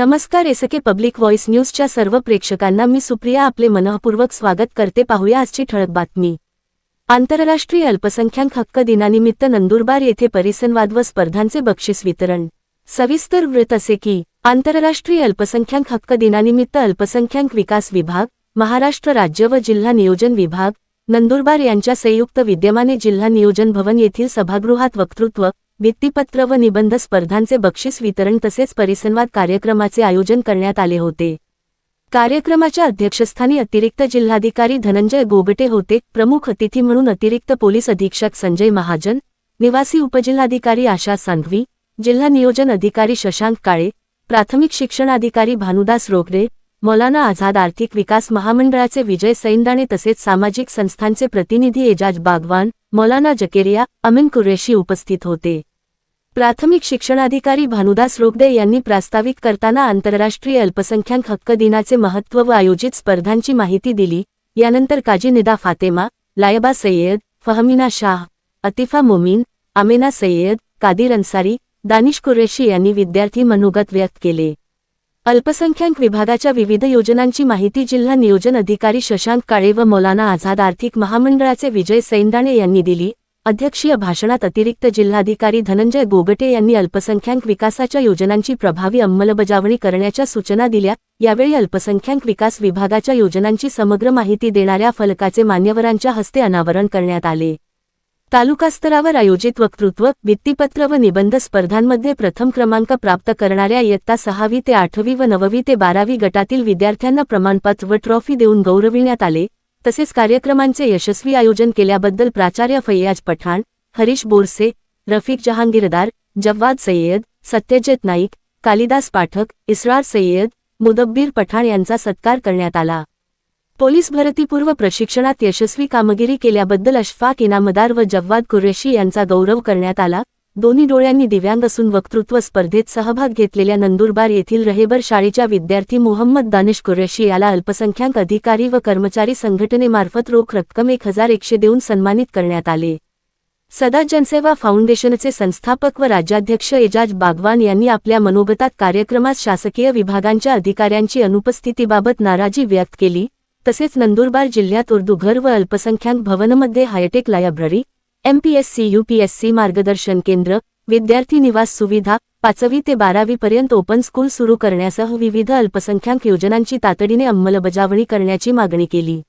नमस्कार. SK public voice न्यूजच्या सर्व प्रेक्षकांना मी सुप्रिया आपले मनःपूर्वक स्वागत करते. पाहूया आजची ठळक बातमी. आंतरराष्ट्रीय अल्पसंख्याक हक्क दिनानिमित्त नंदुरबार येथे परिसंवाद व स्पर्धांचे बक्षीस वितरण. सविस्तर वृत्त असे की आंतरराष्ट्रीय अल्पसंख्याक हक्क दिनानिमित्त अल्पसंख्याक विकास विभाग, महाराष्ट्र राज्य व जिल्हा नियोजन विभाग, नंदुरबार यांच्या संयुक्त विद्यमाने जिल्हा नियोजन भवन येथील सभागृहात वक्तृत्व, भित्तिपत्र व निबंध स्पर्धांचे बक्षीस वितरण तसेच परिसंवाद कार्यक्रमाचे आयोजन करण्यात आले होते. कार्यक्रमाच्या अध्यक्षस्थानी अतिरिक्त जिल्हाधिकारी धनंजय गोगटे होते. प्रमुख अतिथी म्हणून अतिरिक्त पोलीस अधीक्षक संजय महाजन, निवासी उपजिल्हाधिकारी आशा सांघवी, जिल्हा नियोजन अधिकारी शशांक काळे, प्राथमिक शिक्षणाधिकारी भानुदास रोकडे, मौलाना आझाद आर्थिक विकास महामंडळाचे विजय सैंदाणे तसेच सामाजिक संस्थांचे प्रतिनिधी एजाज बागवान, मौलाना जकेरिया, अमीन कुरेशी उपस्थित होते. प्राथमिक शिक्षणाधिकारी भानुदास रोकडे यांनी प्रास्ताविक करताना आंतरराष्ट्रीय अल्पसंख्याक हक्क दिनाचे महत्त्व व आयोजित स्पर्धांची माहिती दिली. यानंतर काजी निदा फातेमा, लायबा सय्यद, फहमीना शाह, अतिफा मोमीन, आमेना सय्यद, कादिर अन्सारी, दानिश कुरेशी यांनी विद्यार्थी मनोगत व्यक्त केले. अल्पसंख्याक विभागाच्या विविध योजनांची माहिती जिल्हा नियोजन अधिकारी शशांक काळे व मौलाना आझाद आर्थिक महामंडळाचे विजय सैंदाणे यांनी दिली. अध्यक्षीय भाषणात अतिरिक्त जिल्हाधिकारी धनंजय गोगटे यांनी अल्पसंख्याक विकासाच्या योजनांची प्रभावी अंमलबजावणी करण्याच्या सूचना दिल्या. यावेळी अल्पसंख्याक विकास विभागाच्या योजनांची समग्र माहिती देणाऱ्या फलकाचे मान्यवरांच्या हस्ते अनावरण करण्यात आले. तालुकास्तरावर आयोजित वक्तृत्व, भित्तिपत्र व निबंध स्पर्धांमध्ये प्रथम क्रमांक प्राप्त करणाऱ्या इयत्ता 6वी ते 8वी व 9वी ते 12वी गटातील विद्यार्थ्यांना प्रमाणपत्र व ट्रॉफी देऊन गौरविण्यात आले. तसेच कार्यक्रमांचे यशस्वी आयोजन केल्याबद्दल प्राचार्य फैयाज पठाण, हरीश बोरसे, रफिक जहांगीरदार, जव्वाद सय्यद, सत्यजित नाईक, कालिदास पाठक, इस्रार सय्यद, मुदब्बीर पठाण यांचा सत्कार करण्यात आला. पोलीस भरतीपूर्व प्रशिक्षणात यशस्वी कामगिरी केल्याबद्दल अशफाक इनामदार व जव्वाद कुरेशी यांचा गौरव करण्यात आला. दोन्ही डोळ्यांनी दिव्यांग असून वक्तृत्व स्पर्धेत सहभाग घेतलेल्या नंदुरबार येथील रहेबर शाळेच्या विद्यार्थी मोहम्मद दानिश कुरेशी याला अल्पसंख्याक अधिकारी व कर्मचारी संघटनेमार्फत रोख रक्कम 1100 देऊन सन्मानित करण्यात आले. सदा जनसेवा फाउंडेशनचे संस्थापक व राज्याध्यक्ष एजाज बागवान यांनी आपल्या मनोगतात कार्यक्रमात शासकीय विभागांच्या अधिकाऱ्यांची अनुपस्थितीबाबत नाराजी व्यक्त केली. तसेच नंदुरबार जिल्ह्यात उर्दू घर व अल्पसंख्याक भवनमध्ये हायटेक लायब्ररी, MPSC UPSC मार्गदर्शन केंद्र, विद्यार्थी निवास सुविधा, 5वी ते 12वी पर्यंत ओपन स्कूल सुरू करण्यासह विविध अल्पसंख्याक योजनांची तातडीने अंमलबजावणी करण्याची मागणी केली.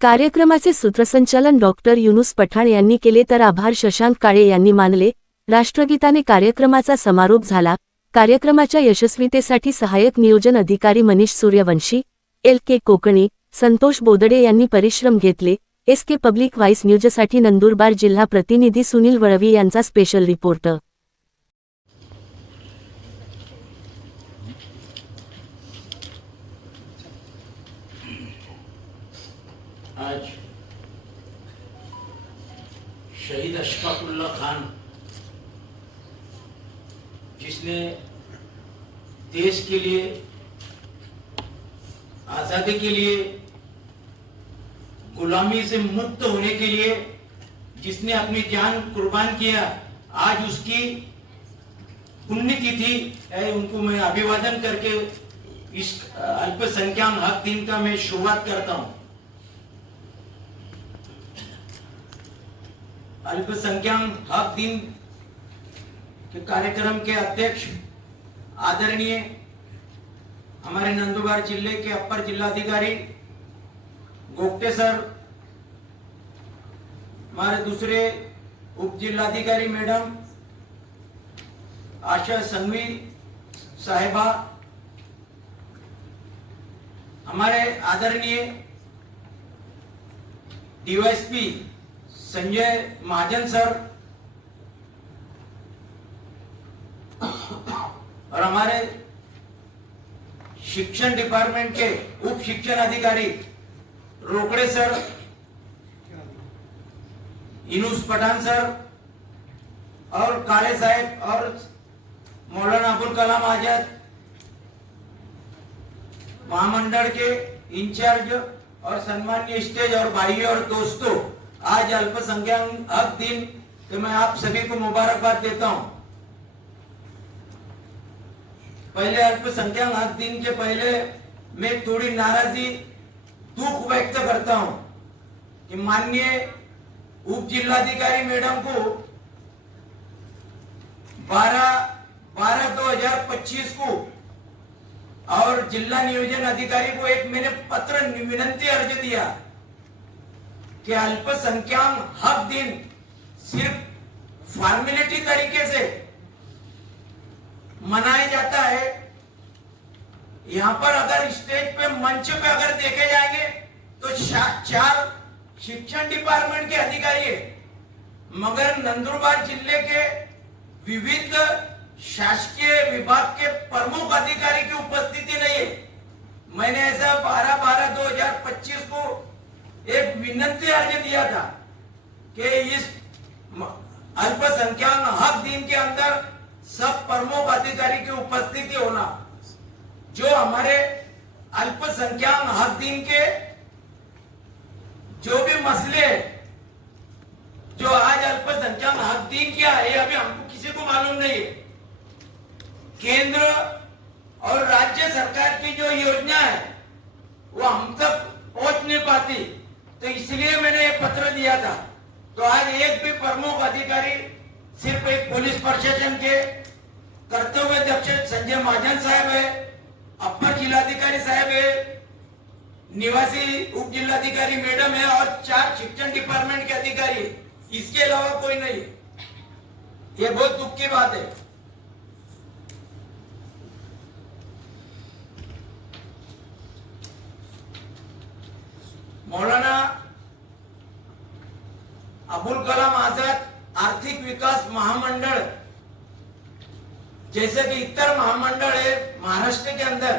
कार्यक्रमाचे सूत्रसंचालन डॉक्टर युनुस पठाण यांनी केले तर आभार शशांक काळे यांनी मानले. राष्ट्रगीताने कार्यक्रमाचा समारोप झाला. कार्यक्रमाच्या यशस्वीतेसाठी सहाय्यक नियोजन अधिकारी मनीष सूर्यवंशी, LK कोकणी, संतोष बोदडे यांनी परिश्रम घेतले. एसके पब्लिक व्हॉइस न्यूजसाठी नंदुरबार जिल्हा प्रतिनिधी सुनील वळवी यांचा स्पेशल रिपोर्ट. आज शहीद अशफाकुल्ला खान, जिसने देश के लिए, आजादी के लिए, गुलामी से मुक्त होने के लिए जिसने अपनी जान कुर्बान किया, आज उसकी पुण्यतिथि है. उनको मैं अभिवादन करके इस अल्पसंख्याक हक दिन का मैं शुरुआत करता हूं. अल्पसंख्याक हक दिन के कार्यक्रम के अध्यक्ष आदरणीय हमारे नंदुरबार जिले के अपर जिलाधिकारी गोगटे सर, हमारे दूसरे उप जिलाधिकारी मैडम आशा संघवी साहिबा, हमारे आदरणीय DYSP संजय महाजन सर और हमारे शिक्षण डिपार्टमेंट के उप शिक्षण अधिकारी रोकड़े सर, इनुस पठान सर और काले साहब और मौलाना अबुल कलाम आजाद महामंडल के इंचार्ज और सम्मानीय स्टेज और भाइयों और दोस्तों, आज अल्पसंख्याक हक दिन तो मैं आप सभी को मुबारकबाद देता हूं. पहले अल्पसंख्यक हक दिन के पहले मैं थोड़ी नाराजगी दुख व्यक्त करता हूं कि माननीय उप जिलाधिकारी मैडम को 12/2025 को और जिला नियोजन अधिकारी को एक मैंने पत्र विनंती अर्ज दिया कि अल्पसंख्यक हक दिन सिर्फ फॉर्मेलिटी तरीके से मनाया जाता है। यहां पर अगर स्टेज पे मंच पे अगर देखे जाएंगे तो 4 शिक्षण डिपार्टमेंट के अधिकारी है, मगर नंदुरबार जिले के विविध शासकीय विभाग के प्रमुख अधिकारी की उपस्थिति नहीं है। मैंने ऐसा 12/12/2025 को एक विनंती अर्ज दिया था कि इस अल्पसंख्यक हक दिन के अंदर सब प्रमुख अधिकारी की उपस्थिति होना, जो हमारे अल्पसंख्यक हक दिन के जो भी मसले जो आज अल्पसंख्यक हक दिन क्या है अभी हमको किसी को मालूम नहीं है। केंद्र और राज्य सरकार की जो योजना है वो हम तक पहुंच नहीं पाती, तो इसलिए मैंने ये पत्र दिया था। तो आज एक भी प्रमुख अधिकारी, सिर्फ एक पुलिस प्रशासन के कर्तव्य अध्यक्ष संजय महाजन साहब है, अपर जिलाधिकारी साहब है, निवासी उप जिलाधिकारी मैडम है और 4 शिक्षण डिपार्टमेंट के अधिकारी है, इसके अलावा कोई नहीं है। ये बहुत दुख की बात है। मौलाना अबुल कलाम आजाद आर्थिक विकास महामंडल जैसे कि इतर महामंडल है महाराष्ट्र के अंदर,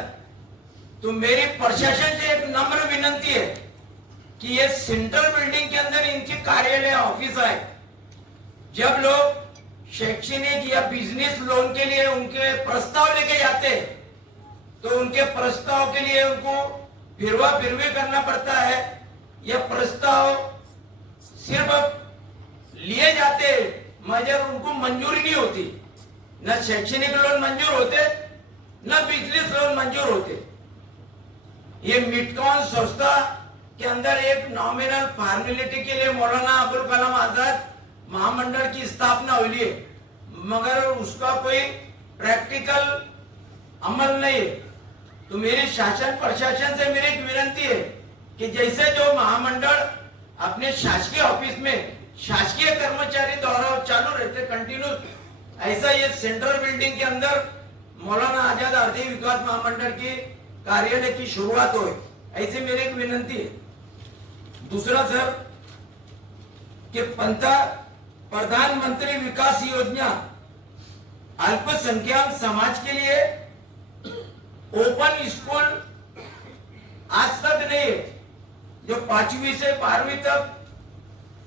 तो मेरी प्रशासन से एक नम्र विनंती है कि ये सेंट्रल बिल्डिंग के अंदर इनकी कार्यालय ऑफिस है। जब लोग शैक्षणिक या बिजनेस लोन के लिए उनके प्रस्ताव लेके जाते हैं तो उनके प्रस्ताव के लिए उनको फिरवा फिरवी करना पड़ता है। यह प्रस्ताव सिर्फ लिए जाते मगर उनको मंजूरी नहीं होती, न शैक्षणिक लोन मंजूर होते न बिजनेस लोन मंजूर होते। ये मिटकॉन संस्था के अंदर एक नॉमिनल फॉर्मेलिटी के लिए मौलाना अबुल कलाम आजाद महामंडल की स्थापना हुई है, मगर उसका कोई प्रैक्टिकल अमल नहीं है। तो मेरी शासन प्रशासन से मेरी एक विनंती है कि जैसे जो महामंडल अपने शासकीय ऑफिस में शासकीय कर्मचारी द्वारा चालू रहते कंटिन्यू, ऐसा ये सेंट्रल बिल्डिंग के अंदर मौलाना आजाद आर्थिक विकास महामंडल के कार्यालय की शुरुआत हो, ऐसी मेरी एक विनंती है। दूसरा सर कि प्रधानमंत्री विकास योजना अल्पसंख्यक समाज के लिए ओपन स्कूल आज तक नहीं है। जो 5वीं से 12वीं तक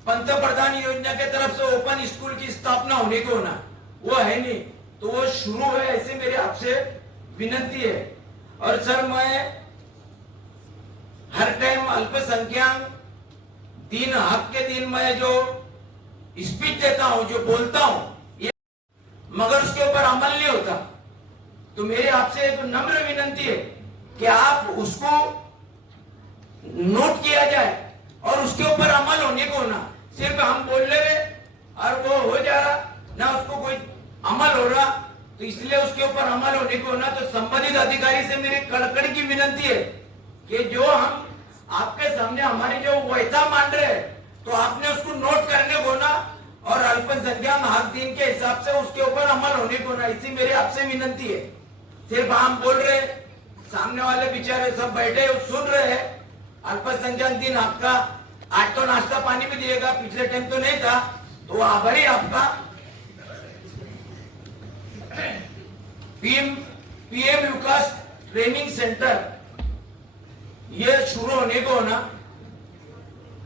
पंतप्रधान योजना के तरफ से ओपन स्कूल की स्थापना होने को होना वो है नहीं, तो वो शुरू है, ऐसे मेरी आपसे विनंती है। और सर मैं हर टाइम अल्पसंख्यक दिन हक के दिन मैं जो स्पीच देता हूं, जो बोलता हूं, ये मगर उसके ऊपर अमल नहीं होता। तो मेरी आपसे एक नम्र विनंती है कि आप उसको नोट किया जाए और उसके ऊपर अमल होने को ना, सिर्फ हम बोल ले रहे और वो हो जा रहा ना, उसको कोई अमल हो रहा, तो इसलिए उसके ऊपर अमल होने को ना। तो संबंधित अधिकारी से मेरी कड़कड़ी की विनंती है कि जो हम आपके सामने हमारी जो व्यथा मान रहे हैं तो आपने उसको नोट करने को ना और अल्पसंख्यक हक दिन के हिसाब से उसके ऊपर अमल होने को ना, इसी मेरी आपसे विनंती है। सिर्फ हम बोल रहे, सामने वाले बेचारे सब बैठे सुन रहे हैं। अल्पसंख्यक दिन आपका आज तो नाश्ता पानी भी दिएगा, पिछले टाइम तो नहीं था, तो आभारी आपका। पीएम विकास ट्रेनिंग सेंटर ये शुरू होने को ना,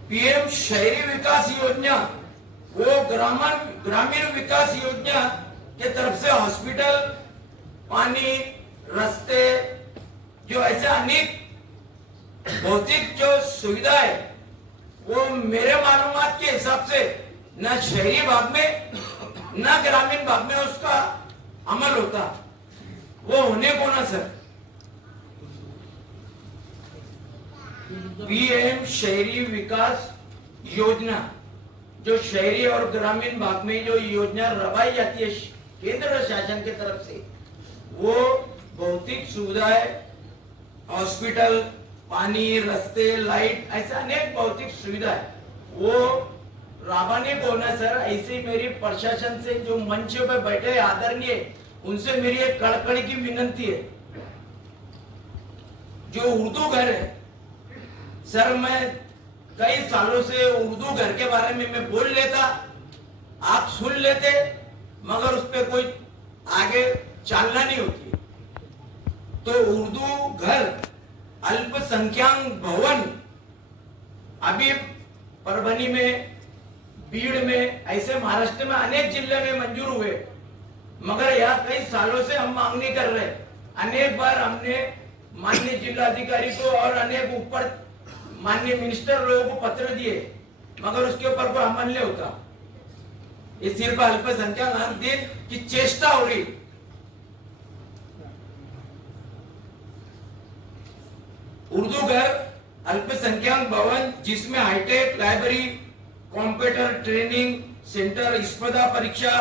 पीएम शहरी विकास योजना वो ग्रामीण विकास योजना के तरफ से हॉस्पिटल, पानी, रास्ते, जो ऐसे अनेक भौतिक जो सुविधा है वो मेरे मालूमात के हिसाब से न शहरी भाग में न ग्रामीण भाग में उसका अमल होता। वो होने को ना सर। पीएम शहरी विकास योजना, जो शहरी और ग्रामीण भाग में जो योजना रवाई जाती है केंद्र शासन की तरफ से, वो भौतिक सुविधाएं, हॉस्पिटल, पानी, रास्ते, लाइट, ऐसे अनेक भौतिक सुविधा है, वो राबाने को ना सर। ऐसे मेरी प्रशासन से जो मंच पे बैठे आदरणीय, उनसे मेरी एक कड़कड़ी की विनती है। जो उर्दू घर है सर, मैं कई सालों से उर्दू घर के बारे में मैं बोल लेता, आप सुन लेते, मगर उस पर कोई आगे चालना नहीं होती। तो उर्दू घर, अल्पसंख्यक भवन अभी परभनी में, बीड़ में, ऐसे महाराष्ट्र में अनेक जिले में मंजूर हुए, मगर यहाँ कई सालों से हम मांग नहीं कर रहे। अनेक बार हमने माननीय जिलाधिकारी को और अनेक ऊपर माननीय मिनिस्टर लोगों को पत्र दिए, मगर उसके ऊपर कोई अमल नहीं होता। ये सिर्फ अल्पसंख्यक दिन की चेष्टा हो रही। उर्दू घर, अल्पसंख्यक भवन जिसमें hi tech library, computer training centre, स्पर्धा परीक्षा,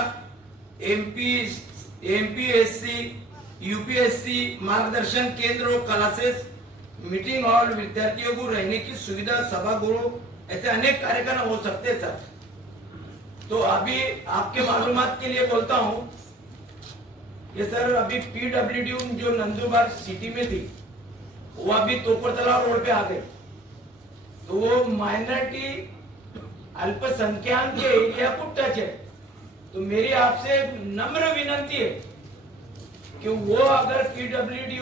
एमपीएससी, यूपीएससी मार्गदर्शन केंद्र, क्लासेस, मीटिंग हॉल, विद्यार्थियों को रहने की सुविधा, सभागृह, ऐसे अनेक कार्यक्रम हो सकते सर। तो अभी आपके मालूमात के लिए बोलता हूं कि सर अभी पीडब्ल्यूडी जो नंदुरबार सिटी में थी, वो अभी तोपर तालाब रोड पे आ गए। तो वो माइनॉरिटी अल्पसंख्यक के एरिया को टच है। तो मेरी आपसे नम्र विनती है कि वो अगर पीडब्ल्यूडी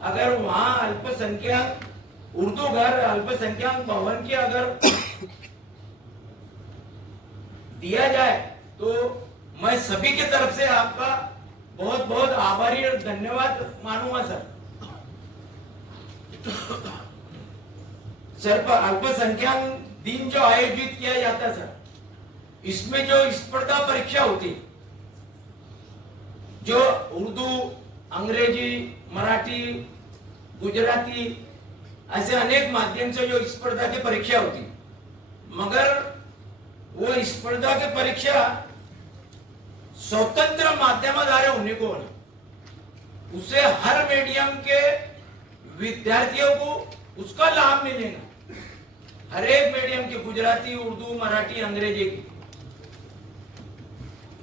अगर वहां अल्पसंख्यक उर्दू घर, अल्पसंख्यक भवन की अगर दिया जाए, तो मैं सभी की तरफ से आपका बहुत बहुत आभारी और धन्यवाद मानूंगा सर। सर, पर अल्पसंख्यक दिन जो आयोजित किया जाता सर, इसमें जो स्पर्धा परीक्षा होती, जो उर्दू, अंग्रेजी, मराठी, गुजराती, ऐसे अनेक माध्यम से जो स्पर्धा की परीक्षा होती, मगर वो स्पर्धा की परीक्षा स्वतंत्र माध्यम द्वारा होने को ना, उससे हर मीडियम के विद्यार्थियों को उसका लाभ मिलेगा। हर एक मीडियम की, गुजराती, उर्दू, मराठी, अंग्रेजी की,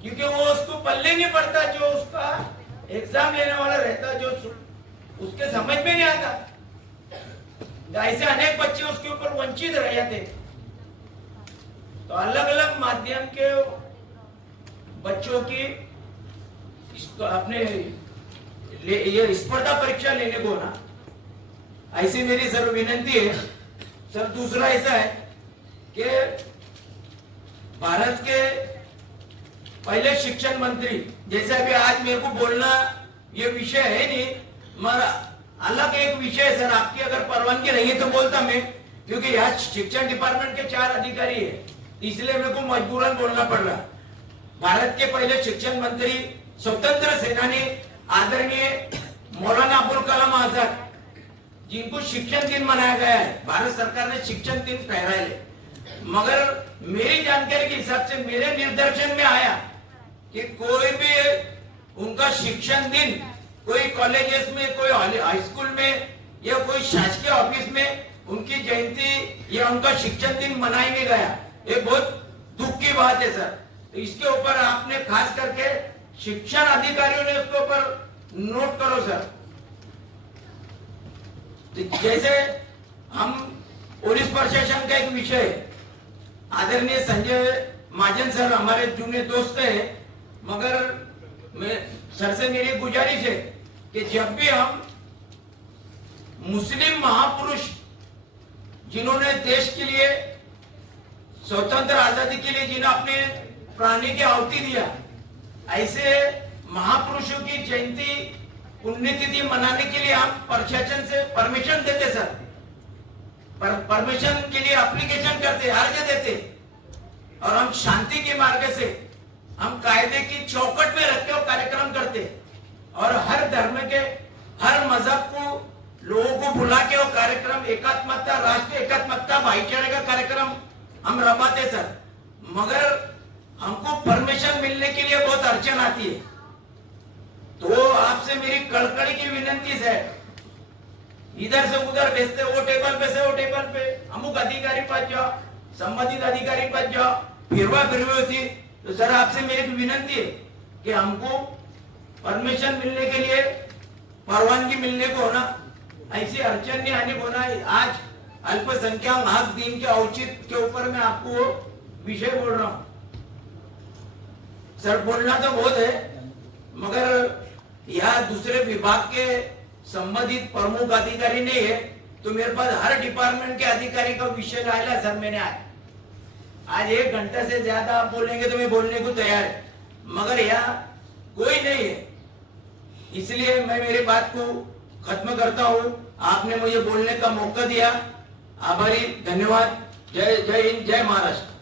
क्योंकि वो उसको पल्ले नहीं पड़ता, जो उसका एग्जाम लेने वाला रहता, जो उसके समझ में नहीं आता। ऐसे अनेक बच्चे उसके ऊपर वंचित रह जाते। तो अलग अलग माध्यम के बच्चों की अपने ये स्पर्धा परीक्षा लेने को ना, ऐसी मेरी सर विनती है सर। दूसरा ऐसा है कि भारत के पहले शिक्षण मंत्री, जैसे अभी आज मेरे को बोलना ये विषय है नहीं, मगर अलग एक विषय है सर, आपकी अगर परवानगी नहीं है तो बोलता मैं, क्योंकि यहाँ शिक्षण डिपार्टमेंट के 4 अधिकारी है, इसलिए मेरे को मजबूरन बोलना पड़ रहा। भारत के पहले शिक्षण मंत्री, स्वतंत्र सेनानी आदरणीय मौलाना अबुल कलाम आजाद, जिनको शिक्षण दिन मनाया गया है, भारत सरकार ने शिक्षण दिन ठहराया है, मगर मेरी जानकारी के हिसाब से मेरे निर्देशन में आया कि कोई भी उनका शिक्षण दिन कोई कॉलेजेस में, कोई हाई स्कूल में या कोई शासकीय ऑफिस में उनकी जयंती या उनका शिक्षण दिन मनाया नहीं गया। ये बहुत दुख की बात है सर। तो इसके ऊपर आपने खास करके शिक्षण अधिकारियों ने उसके ऊपर नोट करो सर। तो जैसे हम पुलिस प्रशासन का एक विषय, आदरणीय संजय महाजन सर हमारे जूने दोस्त है, मगर मैं सर से मेरी गुजारिश है कि जब भी हम मुस्लिम महापुरुष जिन्होंने देश के लिए, स्वतंत्र आजादी के लिए जिन्हें अपने प्राणी की आहुति दिया, ऐसे महापुरुषों की जयंती, पुण्यतिथि मनाने के लिए हम प्रशासन से परमिशन देते सर, परमिशन के लिए एप्लीकेशन करते, अर्ज देते, और हम शांति के मार्ग से हम कायदे की चौकट में रखते और कार्यक्रम करते। और हर धर्म के, हर मजहब को, लोगों को बुला के वो कार्यक्रम एकात्मकता, राष्ट्रीय एकात्मकता, भाईचारे का कार्यक्रम हम रमाते सर, मगर हमको परमिशन मिलने के लिए बहुत अड़चन आती है। तो आपसे मेरी कड़कड़ी की विनंती है, इधर से उधर भेजते, वो टेबल पे से वो टेबल पे, अमुक अधिकारी पास जाओ, संबंधित अधिकारी पास जाओ, फिरवा फिरवी होती। तो सर आपसे मेरी विनंती है कि हमको परमिशन मिलने के लिए परवानगी मिलने को होना, ऐसी अड़चन नहीं आने को ना। आज अल्पसंख्यक हक दिन के औचित्य के ऊपर मैं आपको विषय बोल रहा हूं। सर बोलना तो बहुत है, मगर यह दूसरे विभाग के संबंधित प्रमुख अधिकारी नहीं है, तो मेरे पास हर डिपार्टमेंट के अधिकारी का विषय लाया सर। मैंने आज 1 घंटे से ज्यादा आप बोलेंगे तो मैं बोलने को तैयार है, मगर यहाँ कोई नहीं है, इसलिए मैं मेरी बात को खत्म करता हूँ। आपने मुझे बोलने का मौका दिया, आभारी, धन्यवाद। जय हिंद, जय महाराष्ट्र।